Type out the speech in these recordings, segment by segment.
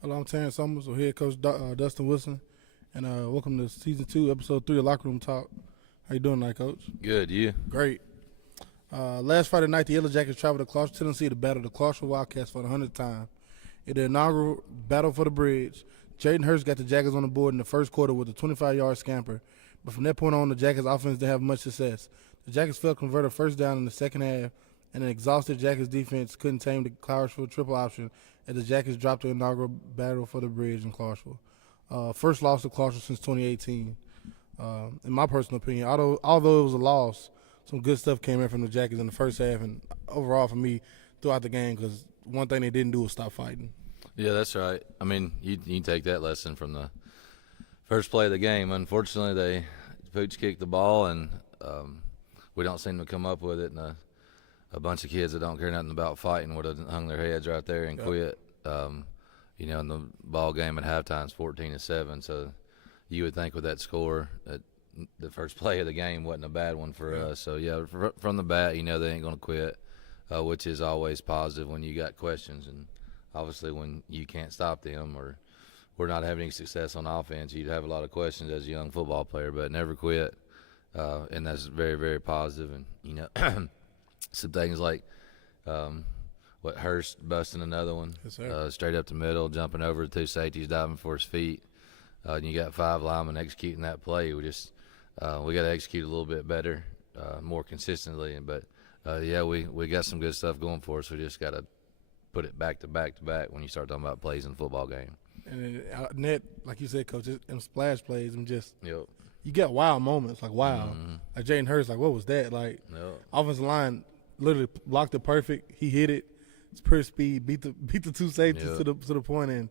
Hello, I'm Terrence Summers, or head coach Dustin Wilson, and welcome to season 2, episode 3 of Lockeroom Talk. How you doing tonight, Coach? Good, you? Great. Last Friday night, the Yellow Jackets traveled to Clarksville, Tennessee to battle the Clarksville Wildcats for the 100th time. In the inaugural battle for the bridge, Jaden Hurst got the Jackets on the board in the first quarter with a 25-yard scamper, but from that point on, the Jackets' offense didn't have much success. The Jackets failed to convert a first down in the second half, and an exhausted Jackets defense couldn't tame the Clarksville triple option as the Jackets dropped the inaugural battle for the bridge in Clarksville. First loss to Clarksville since 2018. In my personal opinion, although it was a loss, some good stuff came in from the Jackets in the first half and overall for me throughout the game, because one thing they didn't do was stop fighting. Yeah, that's right. I mean, you take that lesson from the first play of the game. Unfortunately, they pooch kicked the ball, and we don't seem to come up with it. And a bunch of kids that don't care nothing about fighting would have hung their heads right there and quit. And the ball game at halftime is 14-7. So you would think with that score that the first play of the game wasn't a bad one for us. So, yeah, from the bat, they ain't going to quit, which is always positive when you got questions. And obviously when you can't stop them or we're not having any success on offense, you'd have a lot of questions as a young football player, but never quit. And that's very, very positive. And, some things like Hurst busting another one, Yes, straight up the middle, jumping over the two safeties, diving for his feet. And you got 5 linemen executing that play. We got to execute a little bit better, more consistently. But we got some good stuff going for us. We just got to put it back to back to back when you start talking about plays in a football game. And net, like you said, Coach, them splash plays and just Yep. you get wild moments, like wow. Mm-hmm. Like Jaden Hurst, like what was that? Like Yep. offensive line literally blocked it perfect. He hit it. It's pure speed. Beat the two safeties to the point. And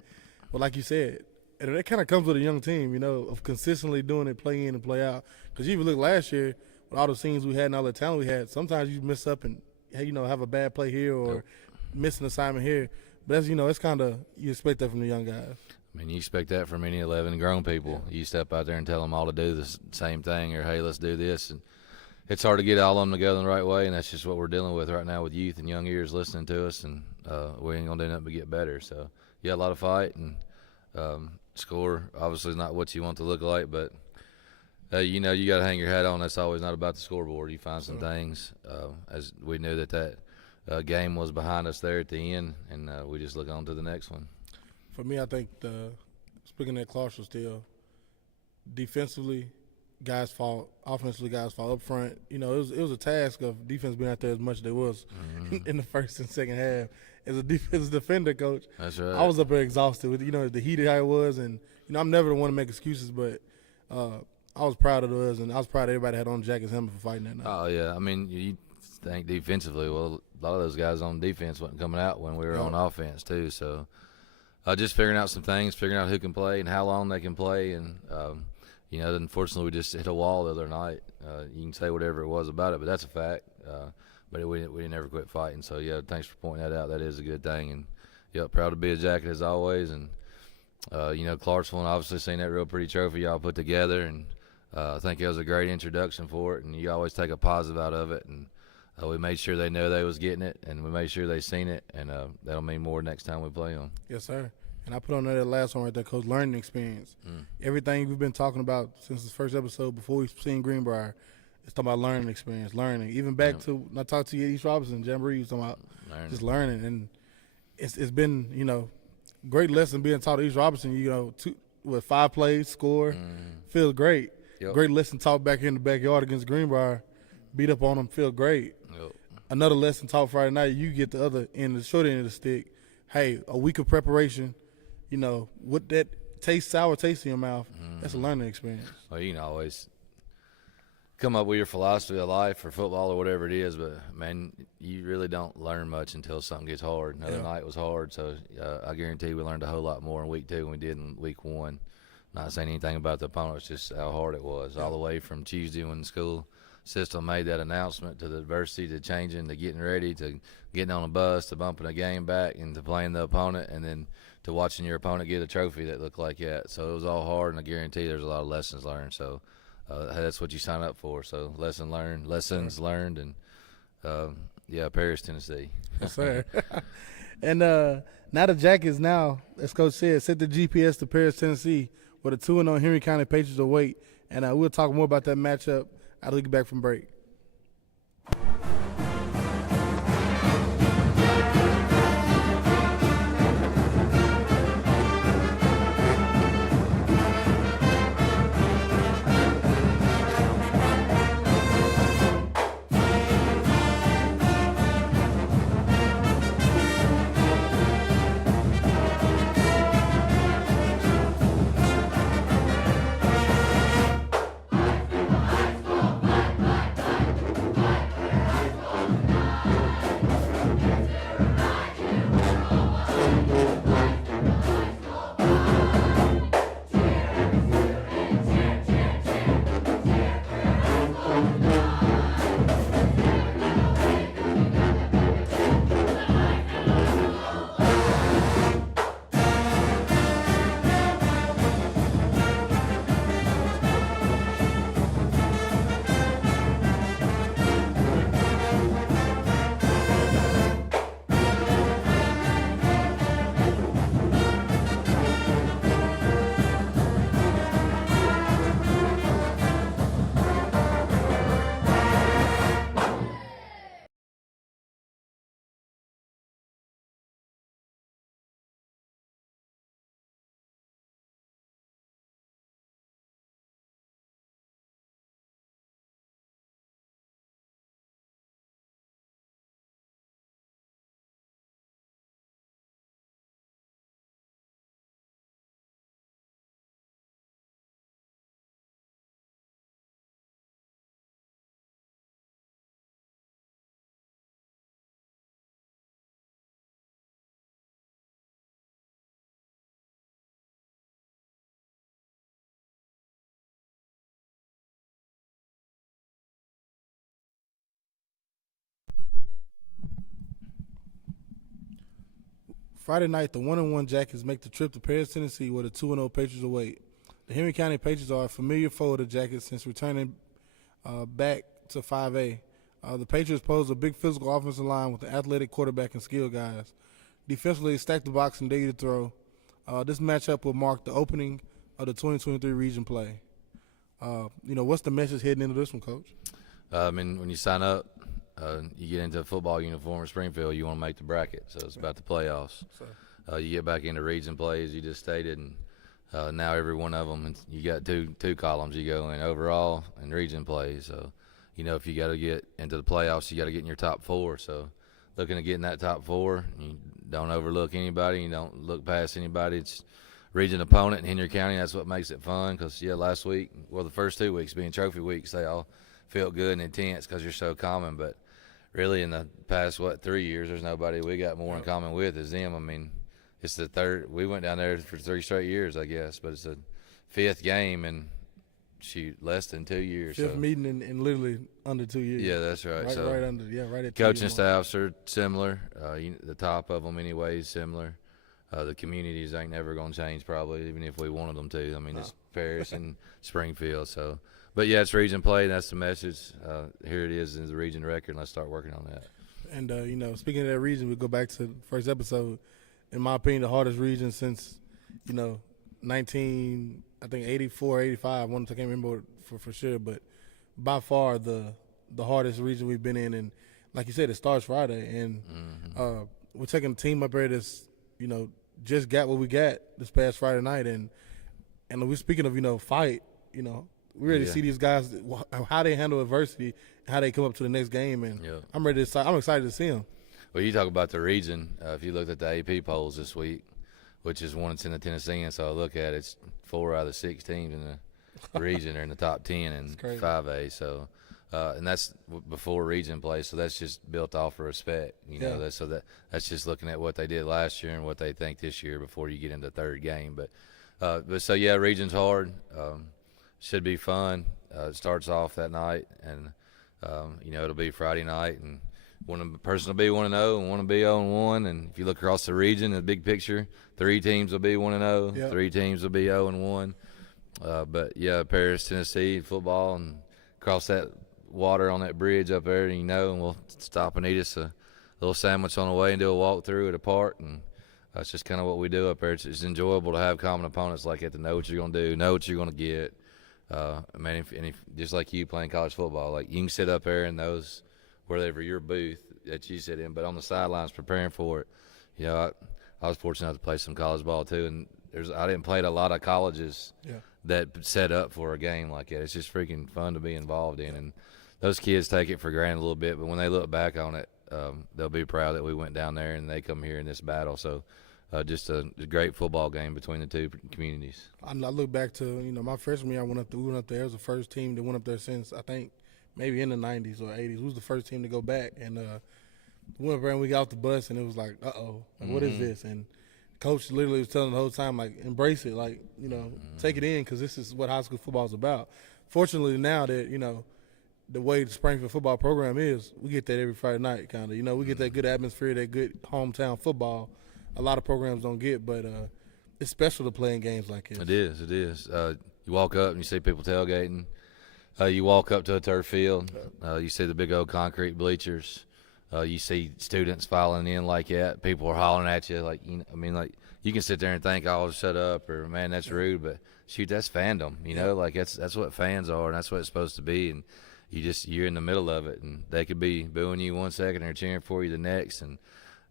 but like you said, and that kind of comes with a young team, of consistently doing it, play in and play out. Because you even look last year with all the scenes we had and all the talent we had. Sometimes you mess up and have a bad play here or miss an assignment here. But that's it's kind of you expect that from the young guys. I mean, you expect that from any 11 grown people. You step out there and tell them all to do the same thing or, hey, let's do this. And it's hard to get all of them together in the right way, and that's just what we're dealing with right now with youth and young ears listening to us, and we ain't going to do nothing but get better. So, yeah, a lot of fight, and score obviously is not what you want to look like, but, you got to hang your hat on. That's always not about the scoreboard. You find some things, as we knew that game was behind us there at the end, and we just look on to the next one. For me, I think speaking of Clarksville still, defensively, guys fall. Offensively, guys fall up front. It was a task of defense being out there as much as they was in the first and second half. As a defensive defender, Coach, That's right. I was up there exhausted with the heat how it was, and I'm never the one to make excuses, but I was proud of us, and I was proud of everybody that had on Jackets helmet for fighting that night. Oh, yeah. I mean, you think defensively. Well, a lot of those guys on defense wasn't coming out when we were on offense too. So just figuring out some things, figuring out who can play and how long they can play. And, unfortunately we just hit a wall the other night. You can say whatever it was about it, but that's a fact. But we didn't ever quit fighting. So, yeah, thanks for pointing that out. That is a good thing. And, yeah, proud to be a Jacket as always. And, Clarksville obviously seen that real pretty trophy y'all put together. And I think it was a great introduction for it. And you always take a positive out of it. And we made sure they know they was getting it, and we made sure they seen it. And that'll mean more next time we play them. Yes, sir. And I put on that last one right there, Coach, learning experience. Everything we've been talking about since the first episode before we've seen Greenbrier, it's talking about learning experience, learning. Even back to when I talked to you at East Robinson, Jamboree was talking about just learning. And it's been, great lesson being taught at East Robinson, with 5 plays, score, feels great. Yep. Great lesson taught back here in the backyard against Greenbrier, beat up on them, feel great. Yep. Another lesson taught Friday night, you get the other end, the short end of the stick. Hey, a week of preparation, with that sour taste in your mouth, that's a learning experience. Well, you can always come up with your philosophy of life or football or whatever it is, but, man, you really don't learn much until something gets hard. Another night was hard, so I guarantee we learned a whole lot more in week 2 than we did in week 1. Not saying anything about the opponent, it's just how hard it was, all the way from Tuesday when the school system made that announcement to the adversity to changing to getting ready to getting on a bus to bumping a game back and to playing the opponent and then to watching your opponent get a trophy that looked like that. So it was all hard, and I guarantee there's a lot of lessons learned. So that's what you sign up for. So lessons learned, and Paris, Tennessee. Yes, sir. And now the Jackets now, as Coach said, set the GPS to Paris, Tennessee, with a 2-0 Henry County Patriots await. And we'll talk more about that matchup after we get back from break. Friday night, the 1-1 Jackets make the trip to Paris, Tennessee, where the 2-0 Patriots await. The Henry County Patriots are a familiar foe of the Jackets since returning back to 5A. The Patriots pose a big physical offensive line with an athletic quarterback and skilled guys. Defensively, they stack the box and dare to throw. This matchup will mark the opening of the 2023 region play. What's the message heading into this one, Coach? I mean, when you sign up, you get into a football uniform in Springfield, you want to make the bracket. So it's about the playoffs. You get back into region play, as you just stated, and now every one of them, you got two columns you go in, overall and region play. So, if you got to get into the playoffs, you got to get in your top four. So looking to get in that top four, you don't overlook anybody. You don't look past anybody. It's region opponent in Henry County. That's what makes it fun because, last week, the first 2 weeks being trophy weeks, they all felt good and intense because you're so common. But really in the past, 3 years, there's nobody we got more in common with as them. I mean, it's the third. We went down there for 3 straight years, I guess, but it's the 5th game in less than 2 years. Fifth meeting in literally under 2 years. Yeah, that's right. Right at 2 coaching years staffs are similar. The top of them, anyways, similar. The communities ain't never going to change probably, even if we wanted them to. I mean, it's Paris and Springfield. So, but yeah, it's region play. That's the message. Here it is in the region record. And let's start working on that. And speaking of that region, we go back to the first episode. In my opinion, the hardest region since 84, 85. I can't remember for sure, but by far the hardest region we've been in. And like you said, it starts Friday, and we're taking a team up there that's just got what we got this past Friday night, and we're speaking of fight. We ready to see these guys how they handle adversity, how they come up to the next game, and I'm excited to see them. Well, you talk about the region. If you looked at the AP polls this week, which is 1 in the Tennessean, so I look at it, it's 4 out of the 6 teams in the region are in the top 10 in 5A. So, and that's before region play. So that's just built off of respect. That's just looking at what they did last year and what they think this year before you get into the third game. But region's hard. Should be fun. It starts off that night, and it'll be Friday night, and one person will be 1-0 and one will be 0-1. And if you look across the region, the big picture, 3 teams will be 1-0, 3 teams will be 0-1. But Paris, Tennessee football, and cross that water on that bridge up there, and we'll stop and eat us a little sandwich on the way and do a walkthrough at a park, and that's just kind of what we do up there. It's enjoyable to have common opponents like that, to know what you're going to do, know what you're going to get. Man, if just like you playing college football, like you can sit up there in those, wherever your booth that you sit in, but on the sidelines preparing for it. I was fortunate enough to play some college ball too, and I didn't play at a lot of colleges that set up for a game like that. It's just freaking fun to be involved in, and those kids take it for granted a little bit, but when they look back on it, they'll be proud that we went down there and they come here in this battle. So just a great football game between the two communities. I look back to my freshman year. We went up there. It was the first team that went up there since I think maybe in the 90s or 80s. We was the first team to go back, and we went up there and we got off the bus and it was like, what is this? And coach literally was telling the whole time, like, embrace it, like, take it in, because this is what high school football is about. Fortunately, now that the way the Springfield football program is, we get that every Friday night, kind of. We get that good atmosphere, that good hometown football. A lot of programs don't get, but it's special to play in games like this. It is. You walk up and you see people tailgating. You walk up to a turf field. You see the big old concrete bleachers. You see students filing in like that. People are hollering at you, like, you can sit there and think, "Oh, shut up," or "Man, that's rude," but shoot, that's fandom. Like that's what fans are, and that's what it's supposed to be. And you're in the middle of it, and they could be booing you one second or cheering for you the next. And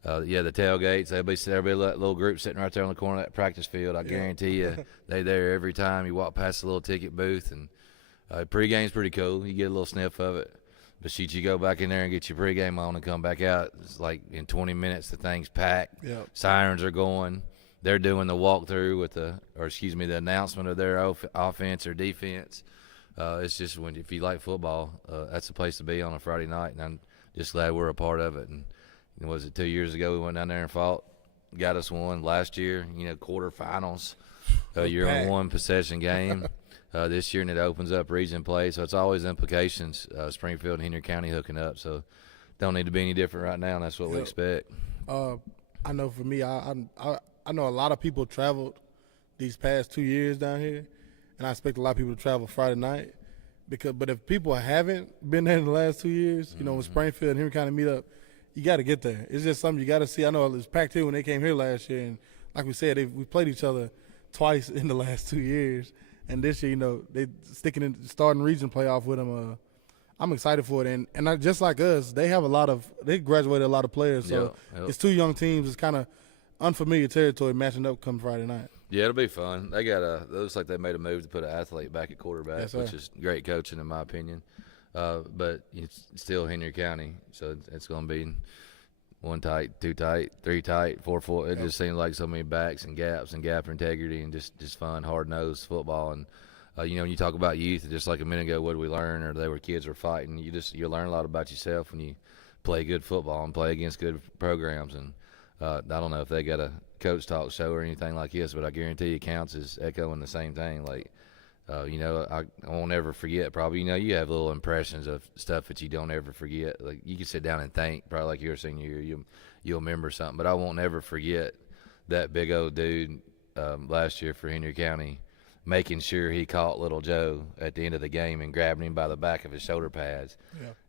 the tailgates, there'll be a little group sitting right there on the corner of that practice field. I guarantee you, they there every time you walk past the little ticket booth. And pregame's pretty cool. You get a little sniff of it. But shoot, you go back in there and get your pregame on and come back out. It's like in 20 minutes, the thing's packed. Yep. Sirens are going. They're doing the walkthrough with the announcement of their offense or defense. It's just if you like football, that's the place to be on a Friday night, and I'm just glad we're a part of it. And was it 2 years ago we went down there and fought, got us one. Last year, quarterfinals, year one possession game. This year, and it opens up region play, so it's always implications. Springfield and Henry County hooking up, so don't need to be any different right now, and that's what we expect. I know for me, I know a lot of people traveled these past 2 years down here, and I expect a lot of people to travel Friday night. But if people haven't been there in the last 2 years, when Springfield and Henry County meet up, you got to get there. It's just something you got to see. I know it was packed here when they came here last year, and like we said, we played each other twice in the last 2 years. And this year, they sticking in starting region playoff with them. I'm excited for it, and just like us, they graduated a lot of players. So it's two young teams. It's kind of unfamiliar territory matching up come Friday night. Yeah, it'll be fun. They it looks like they made a move to put an athlete back at quarterback, which is great coaching in my opinion. But it's still Henry County, so it's going to be 1 tight, 2 tight, 3 tight, 4. It just seems like so many backs and gaps and gap integrity and just fun, hard-nosed football. And, when you talk about youth, just like a minute ago, what did we learn? Or they were kids were fighting. You learn a lot about yourself when you play good football and play against good programs. And I don't know if they got a coach talk show or anything like this, but I guarantee you Counts is echoing the same thing. Like, I won't ever forget probably, you have little impressions of stuff that you don't ever forget. Like you can sit down and think, probably like your senior year, you'll remember something. But I won't ever forget that big old dude last year for Henry County making sure he caught little Joe at the end of the game and grabbing him by the back of his shoulder pads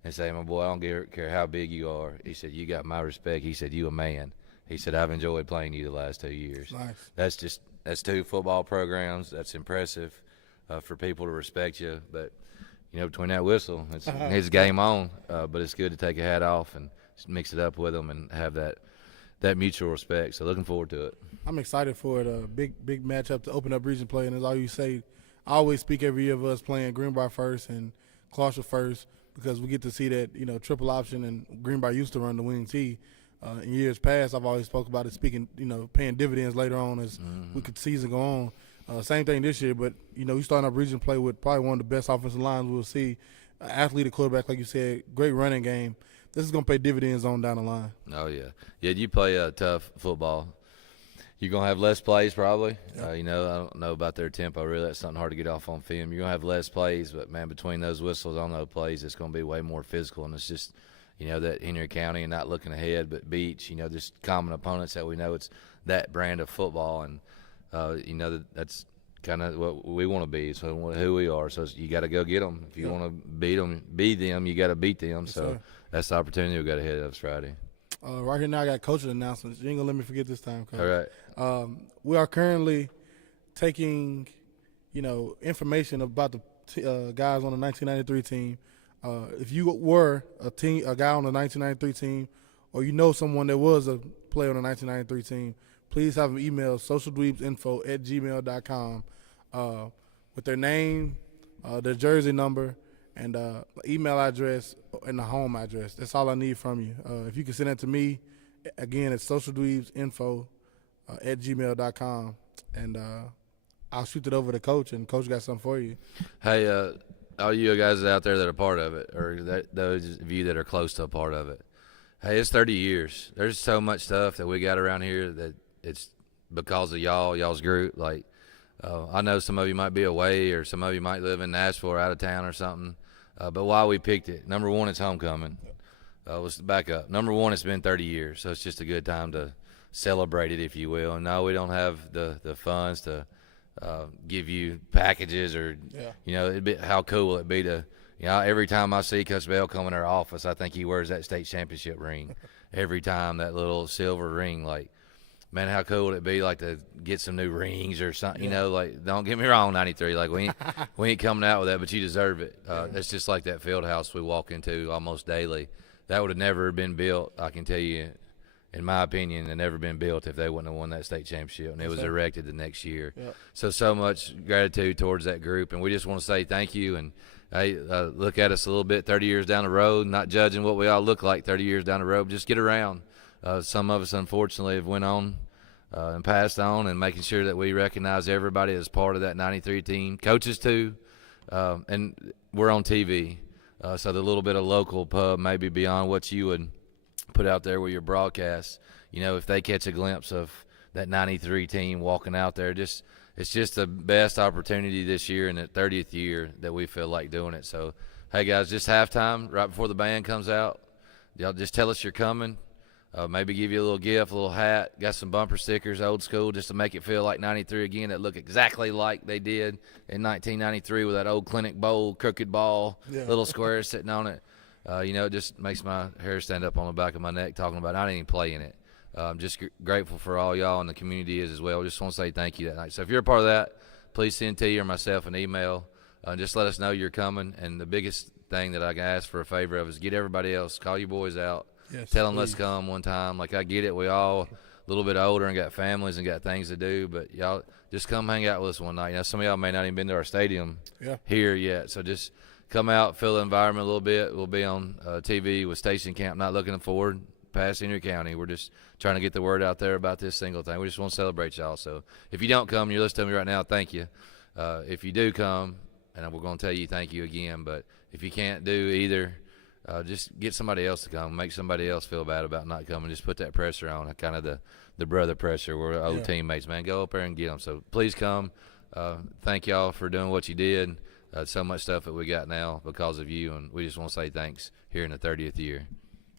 and saying, "My boy, I don't care how big you are." He said, "You got my respect." He said, "You a man." He said, "I've enjoyed playing you the last 2 years." Nice. That's 2 football programs. That's impressive. For people to respect you, but between that whistle, it's game on. But it's good to take a hat off and mix it up with them and have that mutual respect. So looking forward to it. I'm excited for it. A big matchup to open up region play, and as all you say, I always speak every year of us playing Greenbrier first and Clarksville first because we get to see that triple option, and Greenbrier used to run the wing T. In years past, I've always spoke about it, paying dividends later on as we could season go on. Same thing this year, but, we starting up region play with probably one of the best offensive lines we'll see. Athlete, a quarterback, like you said, great running game. This is going to pay dividends on down the line. Oh, yeah. Yeah, you play tough football. You're going to have less plays probably. Yep. I don't know about their tempo. Really, that's something hard to get off on film. You're going to have less plays, but, man, between those whistles on those plays, it's going to be way more physical. And it's just, that Henry County and not looking ahead, but Beach, just common opponents that we know it's that brand of football. And, that's kind of what we want to be. So who we are. So you got to go get them. If you want to beat them, you got to beat them. Yes, so sir. That's the opportunity we got ahead of us Friday. Right here now, I got coaching announcements. You ain't gonna let me forget this time, Coach. All right. We are currently taking, information about the guys on the 1993 team. If you were a guy on the 1993 team, or you know someone that was a player on the 1993 team, please have them email socialdweebsinfo@gmail.com with their name, their jersey number, and email address and the home address. That's all I need from you. If you can send that to me, again, it's socialdweebsinfo@gmail.com, and I'll shoot it over to Coach, and Coach got something for you. Hey, all you guys out there that are part of it, or those of you that are close to a part of it, hey, it's 30 years. There's so much stuff that we got around here that it's because of y'all's group. Like, I know some of you might be away, or some of you might live in Nashville or out of town or something. But why we picked it, number one, it's homecoming. Let's back up. Number one, it's been 30 years, so it's just a good time to celebrate it, if you will. And no, we don't have the funds to give you packages or, how cool would it be to, every time I see Coach Bell come in our office, I think he wears that state championship ring. Every time, that little silver ring, like, man, how cool would it be, like, to get some new rings or something, like, don't get me wrong, 93, like, we ain't coming out with that, but you deserve it. It's just like that field house we walk into almost daily. That would have never been built, I can tell you, in my opinion, it never been built if they wouldn't have won that state championship, and it was erected the next year. Yep. So much gratitude towards that group, and we just want to say thank you. And hey, look at us a little bit 30 years down the road, not judging what we all look like 30 years down the road. Just get around. Some of us, unfortunately, have went on and passed on, and making sure that we recognize everybody as part of that 93 team. Coaches, too, and we're on TV. So the little bit of local pub may be beyond what you would put out there with your broadcast. If they catch a glimpse of that 93 team walking out there, it's just the best opportunity this year in the 30th year that we feel like doing it. So, hey, guys, just halftime, right before the band comes out, y'all just tell us you're coming. Maybe give you a little gift, a little hat, got some bumper stickers, old school, just to make it feel like 93 again, that look exactly like they did in 1993 with that old Clinic Bowl, crooked ball, little squares sitting on it. It just makes my hair stand up on the back of my neck talking about it. I didn't even play in it. I'm just grateful for all y'all, and the community is as well. Just want to say thank you that night. So if you're a part of that, please send T or myself an email. Just let us know you're coming. And the biggest thing that I can ask for a favor of is get everybody else, call your boys out. Yes, tell them let's come one time. Like, I get it. We all a little bit older and got families and got things to do, but y'all just come hang out with us one night. Some of y'all may not even been to our stadium here yet, so just come out, feel the environment a little bit. We'll be on TV with Station Camp, not looking forward past Henry County. We're just trying to get the word out there about this single thing. We just want to celebrate y'all. So if you don't come, you're listening to me right now, thank you. If you do come, and we're going to tell you thank you again, but if you can't do either, just get somebody else to come. Make somebody else feel bad about not coming. Just put that pressure on, kind of the brother pressure. We're old teammates, man. Go up there and get them. So please come. Thank y'all for doing what you did. So much stuff that we got now because of you, and we just want to say thanks here in the 30th year.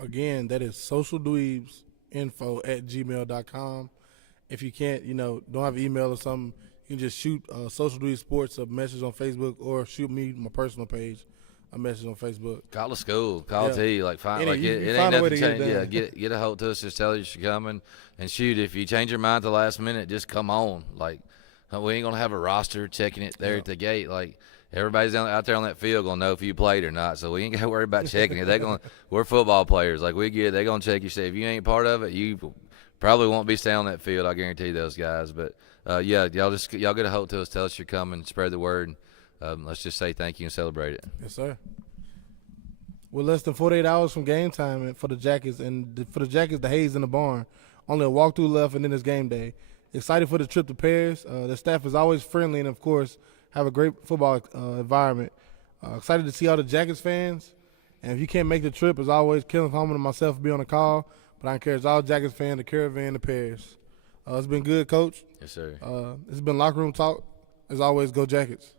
Again, that is socialdweebsinfo@gmail.com. If you can't, don't have email or something, you can just shoot Social Dweeb Sports a message on Facebook, or shoot me my personal page a message on Facebook. Call the school, call T, it find ain't a way nothing to change. get it done. Get a hold to us, just tell us you're coming, and shoot, if you change your mind at the last minute, just come on. Like, we ain't gonna have a roster checking it there at the gate. Like, everybody's out there on that field gonna know if you played or not, so we ain't gotta worry about checking it. We're football players, like we get. They're gonna check you. Say if you ain't part of it, you probably won't be staying on that field. I guarantee those guys. But y'all get a hold to us, tell us you're coming, spread the word. Let's just say thank you and celebrate it. Yes, sir. We're less than 48 hours from game time for the Jackets, and for the Jackets, the hay's in the barn. Only a walkthrough left, and then it's game day. Excited for the trip to Paris. The staff is always friendly, and of course, have a great football environment. Excited to see all the Jackets fans. And if you can't make the trip, as always, Kellen Coleman and myself will be on the call. But I encourage all Jackets fans to caravan to Paris. It's been good, Coach. Yes, sir. It's been Locker Room Talk. As always, go Jackets.